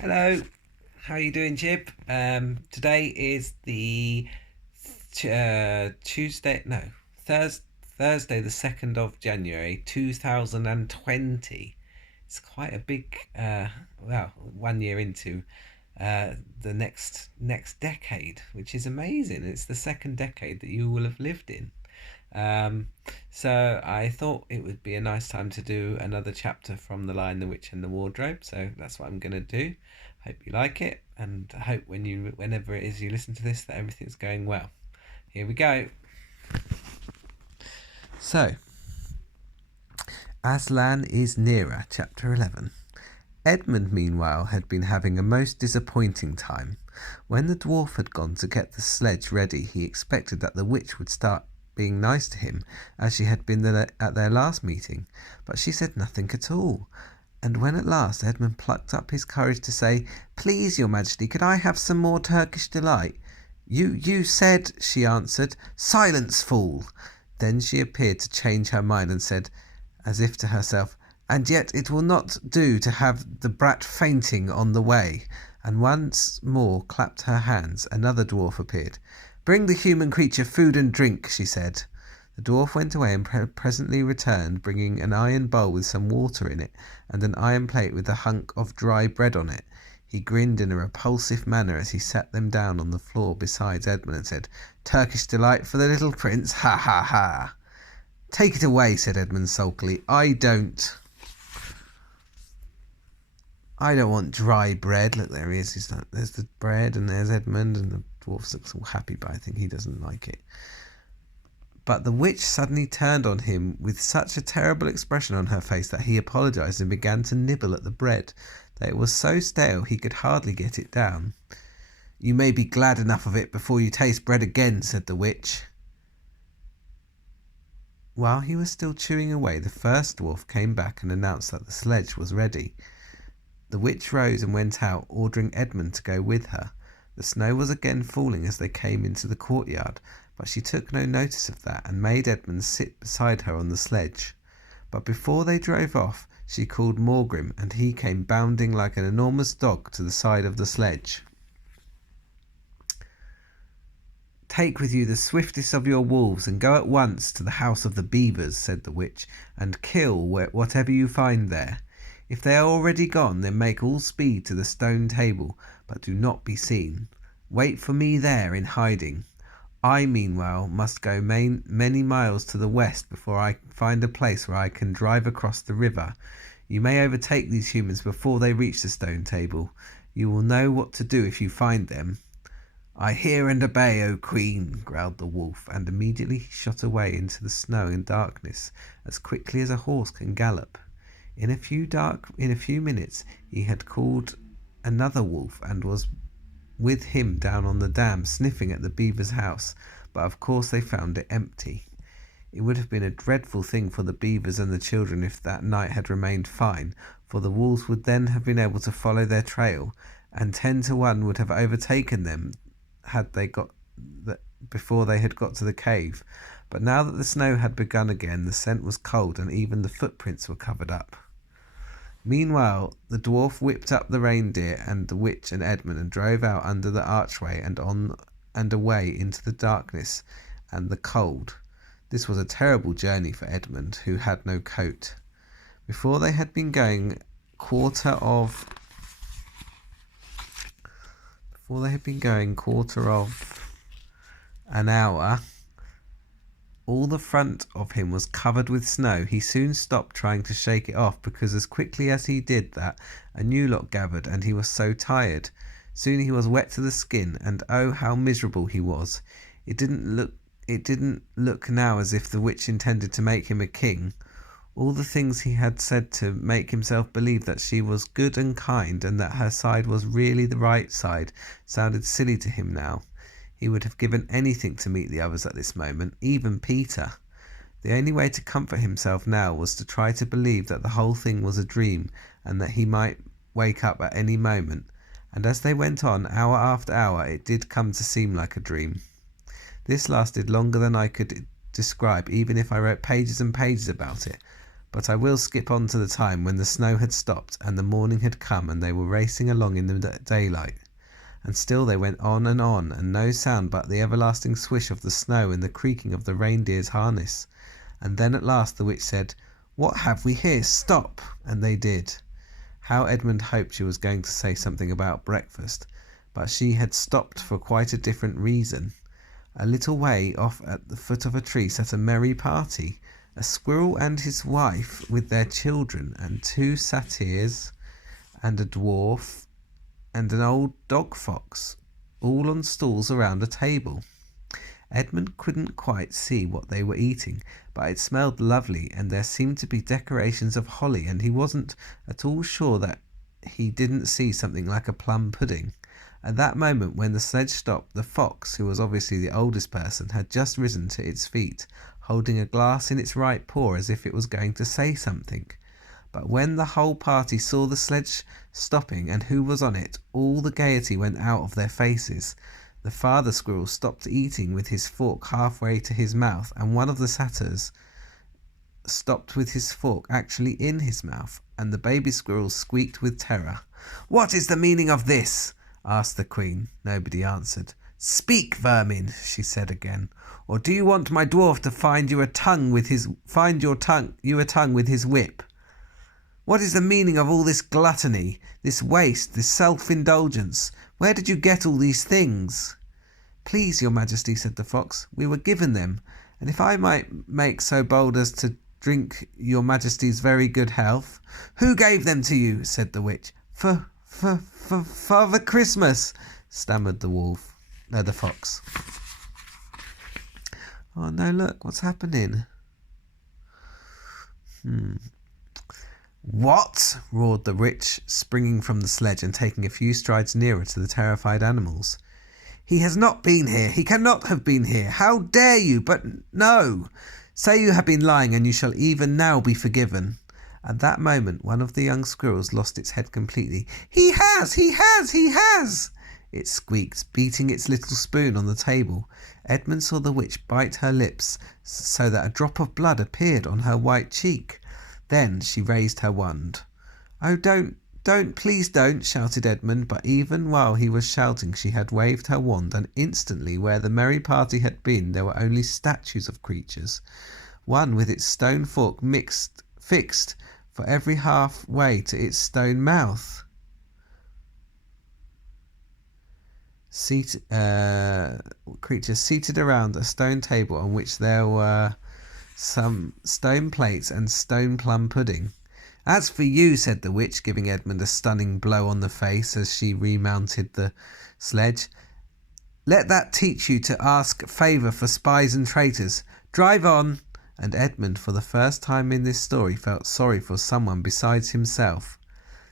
Hello, how are you doing, Jib? Today is the Tuesday, no, Thurs Thursday, the 2nd of January, 2020. It's quite a big, well, 1 year into the next decade, which is amazing. It's the second decade that you will have lived in. Um, so I thought it would be a nice time to do another chapter from The Lion, the Witch, and the Wardrobe. So that's what I'm going to do. Hope you like it, and I hope whenever it is you listen to this, that everything's going well. Here we go. So, Aslan is nearer, chapter 11. Edmund, meanwhile, had been having a most disappointing time. When the dwarf had gone to get the sledge ready, he expected that the witch would start being nice to him, as she had been at their last meeting, but she said nothing at all. And when at last Edmund plucked up his courage to say, "Please, your majesty, could I have some more Turkish delight?" You said," she answered. "Silence, fool!" Then she appeared to change her mind and said, as if to herself, "And yet it will not do to have the brat fainting on the way," and once more clapped her hands. Another dwarf appeared. "Bring the human creature food and drink," she said. The dwarf went away and presently returned, bringing an iron bowl with some water in it, and an iron plate with a hunk of dry bread on it. He grinned in a repulsive manner as he set them down on the floor beside Edmund and said, "Turkish delight for the little prince, ha ha ha!" "Take it away," said Edmund sulkily. I don't want dry bread." Look, there he is. There's the bread, and there's Edmund, and the dwarf looks all happy, but I think he doesn't like it. But the witch suddenly turned on him with such a terrible expression on her face that he apologised and began to nibble at the bread, though it was so stale he could hardly get it down. "You may be glad enough of it before you taste bread again," said the witch. While he was still chewing away, the first dwarf came back and announced that the sledge was ready. The witch rose and went out, ordering Edmund to go with her. The snow was again falling as they came into the courtyard, but she took no notice of that and made Edmund sit beside her on the sledge. But before they drove off, she called Morgrim, and he came bounding like an enormous dog to the side of the sledge. "Take with you the swiftest of your wolves and go at once to the house of the beavers," said the witch, "and kill whatever you find there. If they are already gone, then make all speed to the stone table, but do not be seen. Wait for me there in hiding. I, meanwhile, must go many miles to the west before I find a place where I can drive across the river. You may overtake these humans before they reach the stone table. You will know what to do if you find them." "I hear and obey, O Queen," growled the wolf, and immediately he shot away into the snow and darkness as quickly as a horse can gallop. In a few minutes he had called another wolf and was with him down on the dam, sniffing at the beaver's house, but of course they found it empty. It would have been a dreadful thing for the beavers and the children if that night had remained fine, for the wolves would then have been able to follow their trail, and 10 to 1 would have overtaken them had they got before they had got to the cave. But now that the snow had begun again, the scent was cold, and even the footprints were covered up. Meanwhile, the dwarf whipped up the reindeer and the witch and Edmund and drove out under the archway and on and away into the darkness and the cold. This was a terrible journey for Edmund, who had no coat. Before they had been going quarter of an hour, all the front of him was covered with snow. He soon stopped trying to shake it off, because as quickly as he did that, a new lot gathered, and he was so tired. Soon he was wet to the skin, and oh, how miserable he was. It didn't look now as if the witch intended to make him a king. All the things he had said to make himself believe that she was good and kind, and that her side was really the right side, sounded silly to him now. He would have given anything to meet the others at this moment, even Peter. The only way to comfort himself now was to try to believe that the whole thing was a dream, and that he might wake up at any moment. And as they went on, hour after hour, it did come to seem like a dream. This lasted longer than I could describe, even if I wrote pages and pages about it. But I will skip on to the time when the snow had stopped and the morning had come and they were racing along in the daylight. And still they went on, and no sound but the everlasting swish of the snow and the creaking of the reindeer's harness. And then at last the witch said, "What have we here? Stop!" And they did. How Edmund hoped she was going to say something about breakfast, but she had stopped for quite a different reason. A little way off at the foot of a tree sat a merry party, a squirrel and his wife with their children, and 2 satyrs, and a dwarf, and an old dog fox, all on stools around a table. Edmund couldn't quite see what they were eating, but it smelled lovely, and there seemed to be decorations of holly, and he wasn't at all sure that he didn't see something like a plum pudding. At that moment, when the sledge stopped, the fox, who was obviously the oldest person, had just risen to its feet, holding a glass in its right paw as if it was going to say something. But when the whole party saw the sledge stopping and who was on it, all the gaiety went out of their faces. The father squirrel stopped eating with his fork halfway to his mouth, and one of the satyrs stopped with his fork actually in his mouth, and the baby squirrel squeaked with terror. "What is the meaning of this?" asked the queen. Nobody answered. "Speak, vermin," she said again, "or do you want my dwarf to find you a tongue with his whip? What is the meaning of all this gluttony, this waste, this self-indulgence? Where did you get all these things?" "Please, your majesty," said the fox, "we were given them, and if I might make so bold as to drink your majesty's very good health." "Who gave them to you?" said the witch. For Father Christmas," stammered the fox. "Oh no, look, what's happening?" "What?" roared the witch, springing from the sledge and taking a few strides nearer to the terrified animals. "He has not been here. He cannot have been here. How dare you? But no! Say you have been lying, and you shall even now be forgiven." At that moment, one of the young squirrels lost its head completely. "He has! He has! He has!" it squeaked, beating its little spoon on the table. Edmund saw the witch bite her lips so that a drop of blood appeared on her white cheek. Then she raised her wand. "Oh, don't, please don't," shouted Edmund, but even while he was shouting she had waved her wand, and instantly where the merry party had been there were only statues of creatures, one with its stone fork fixed for every half way to its stone mouth. Creatures seated around a stone table on which there were some stone plates and stone plum pudding. "As for you," said the witch, giving Edmund a stunning blow on the face as she remounted the sledge, "let that teach you to ask favour for spies and traitors. Drive on." And Edmund, for the first time in this story, felt sorry for someone besides himself.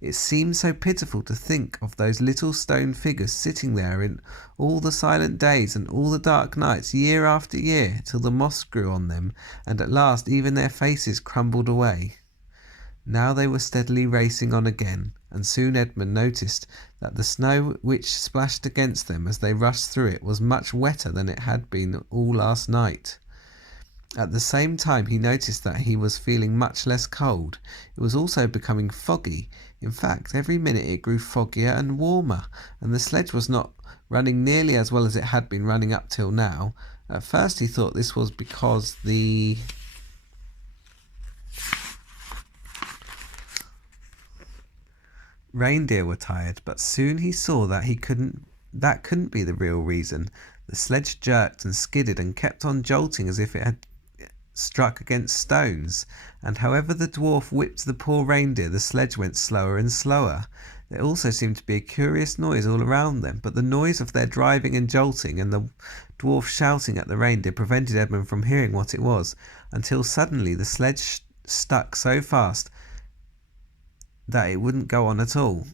It seemed so pitiful to think of those little stone figures sitting there in all the silent days and all the dark nights, year after year, till the moss grew on them, and at last even their faces crumbled away. Now they were steadily racing on again, and soon Edmund noticed that the snow which splashed against them as they rushed through it was much wetter than it had been all last night. At the same time he noticed that he was feeling much less cold. It was also becoming foggy. In fact, every minute it grew foggier and warmer, and the sledge was not running nearly as well as it had been running up till now. At first he thought this was because the reindeer were tired, but soon he saw that couldn't be the real reason. The sledge jerked and skidded and kept on jolting as if it had struck against stones, and however the dwarf whipped the poor reindeer, the sledge went slower and slower. There also seemed to be a curious noise all around them, but the noise of their driving and jolting and the dwarf shouting at the reindeer prevented Edmund from hearing what it was, until suddenly the sledge stuck so fast that it wouldn't go on at all.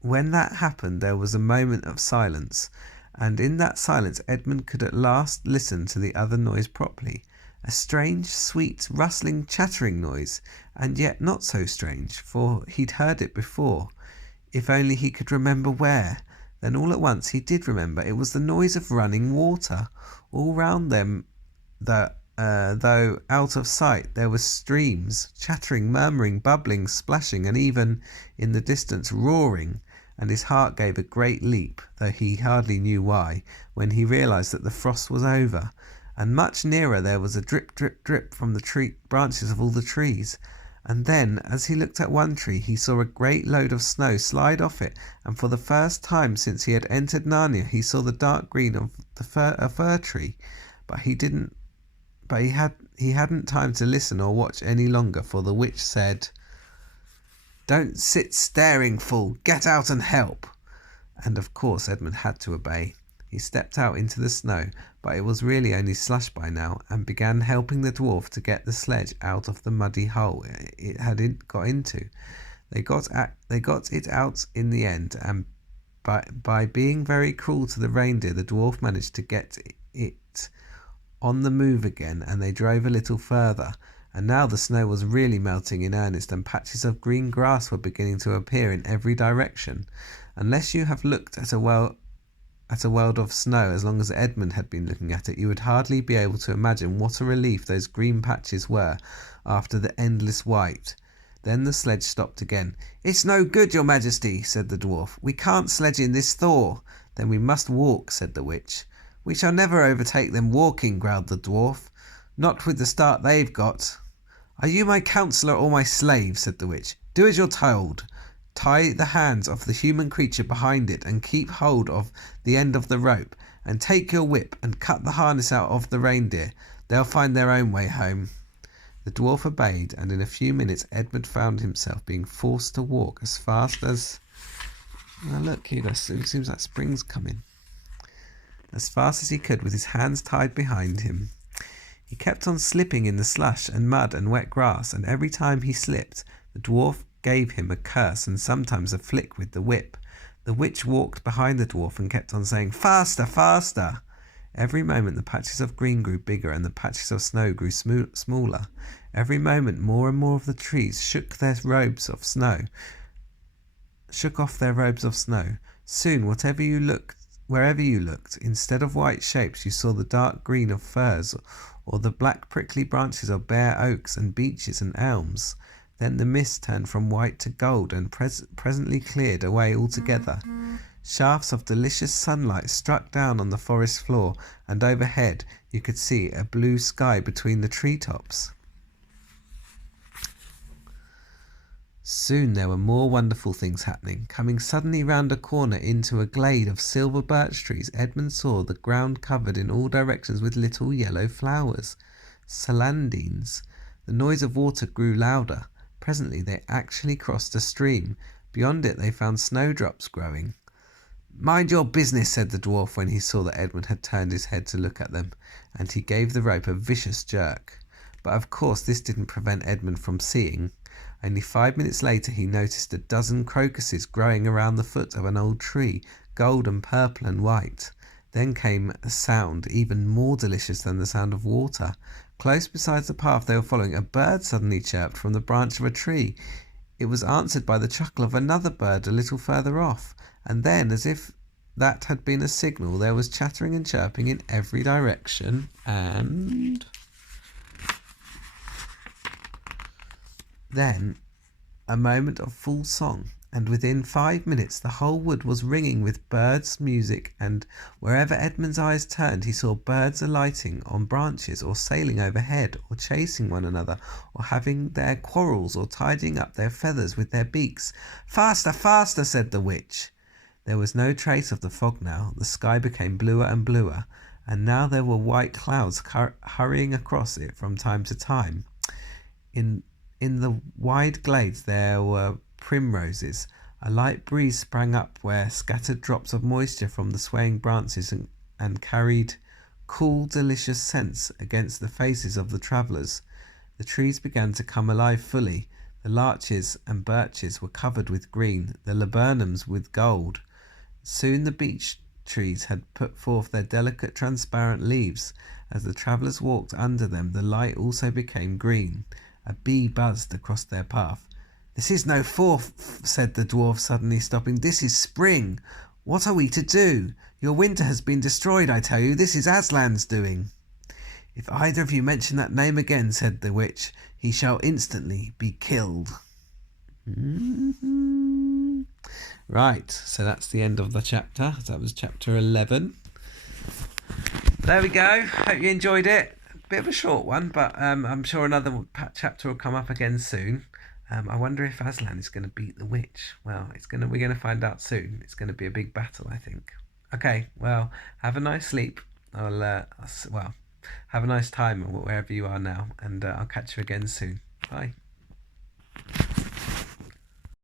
When that happened there was a moment of silence, and in that silence Edmund could at last listen to the other noise properly. A strange, sweet, rustling, chattering noise, and yet not so strange, for he'd heard it before, if only he could remember where. Then all at once he did remember. It was the noise of running water. All round them though out of sight there were streams, chattering, murmuring, bubbling, splashing, and even in the distance roaring, and his heart gave a great leap, though he hardly knew why, when he realized that the frost was over, and much nearer there was a drip, drip, drip from the branches of all the trees. And then, as he looked at one tree, he saw a great load of snow slide off it, and for the first time since he had entered Narnia, he saw the dark green of a fir tree. But he hadn't time to listen or watch any longer, for the witch said, "Don't sit staring, fool! Get out and help!" And of course Edmund had to obey. He stepped out into the snow, but it was really only slush by now, and began helping the dwarf to get the sledge out of the muddy hole it had got into. They got it out in the end, and by being very cruel to the reindeer, the dwarf managed to get it on the move again, and they drove a little further. And now the snow was really melting in earnest, and patches of green grass were beginning to appear in every direction. Unless you have looked at a world of snow as long as Edmund had been looking at it, you would hardly be able to imagine what a relief those green patches were after the endless white. Then the sledge stopped again. "It's no good, your majesty," said the dwarf. "We can't sledge in this thaw." "Then we must walk," said the witch. "We shall never overtake them walking," growled the dwarf. "Not with the start they've got." "Are you my counsellor or my slave?" said the witch. "Do as you're told. Tie the hands of the human creature behind it, and keep hold of the end of the rope, and take your whip and cut the harness out of the reindeer. They'll find their own way home." The dwarf obeyed, and in a few minutes Edmund found himself being forced to walk as fast as... Oh, look, here it seems like spring's coming. As fast as he could, with his hands tied behind him. He kept on slipping in the slush and mud and wet grass, and every time he slipped, the dwarf gave him a curse and sometimes a flick with the whip. The witch walked behind the dwarf and kept on saying, "Faster, faster!" Every moment the patches of green grew bigger and the patches of snow grew smaller. Every moment more and more of the trees shook off their robes of snow. Soon, wherever you looked, instead of white shapes, you saw the dark green of firs, or the black prickly branches of bare oaks and beeches and elms. Then the mist turned from white to gold and presently cleared away altogether. Shafts of delicious sunlight struck down on the forest floor, and overhead you could see a blue sky between the treetops. Soon there were more wonderful things happening. Coming suddenly round a corner into a glade of silver birch trees, Edmund saw the ground covered in all directions with little yellow flowers, celandines. The noise of water grew louder. Presently they actually crossed a stream. Beyond it they found snowdrops growing. "Mind your business," said the dwarf when he saw that Edmund had turned his head to look at them, and he gave the rope a vicious jerk. But of course this didn't prevent Edmund from seeing. Only 5 minutes later he noticed a dozen crocuses growing around the foot of an old tree, gold and purple and white. Then came a sound even more delicious than the sound of water. Close beside the path they were following, a bird suddenly chirped from the branch of a tree. It was answered by the chuckle of another bird a little further off, and then, as if that had been a signal, there was chattering and chirping in every direction, and then a moment of full song, and within 5 minutes the whole wood was ringing with birds' music, and wherever Edmund's eyes turned he saw birds alighting on branches, or sailing overhead, or chasing one another, or having their quarrels, or tidying up their feathers with their beaks. "Faster, faster!" said the witch. There was no trace of the fog now. The sky became bluer and bluer, and now there were white clouds hurrying across it from time to time. In the wide glades there were primroses. A light breeze sprang up where scattered drops of moisture from the swaying branches and carried cool, delicious scents against the faces of the travellers. The trees began to come alive fully. The larches and birches were covered with green, the laburnums with gold. Soon the beech trees had put forth their delicate transparent leaves. As the travellers walked under them, the light also became green. A bee buzzed across their path. "This is no fall," said the dwarf, suddenly stopping. "This is spring. What are we to do? Your winter has been destroyed, I tell you. This is Aslan's doing." If either of you mention that name again, said the witch, he shall instantly be killed. Mm-hmm. Right, so that's the end of the chapter. That was chapter 11. There we go. Hope you enjoyed it. Bit of a short one, but I'm sure another chapter will come up again soon. I wonder if Aslan is going to beat the witch. Well, we're going to find out soon. It's going to be a big battle, I think. Okay, well, have a nice sleep. Have a nice time wherever you are now, and I'll catch you again soon. Bye.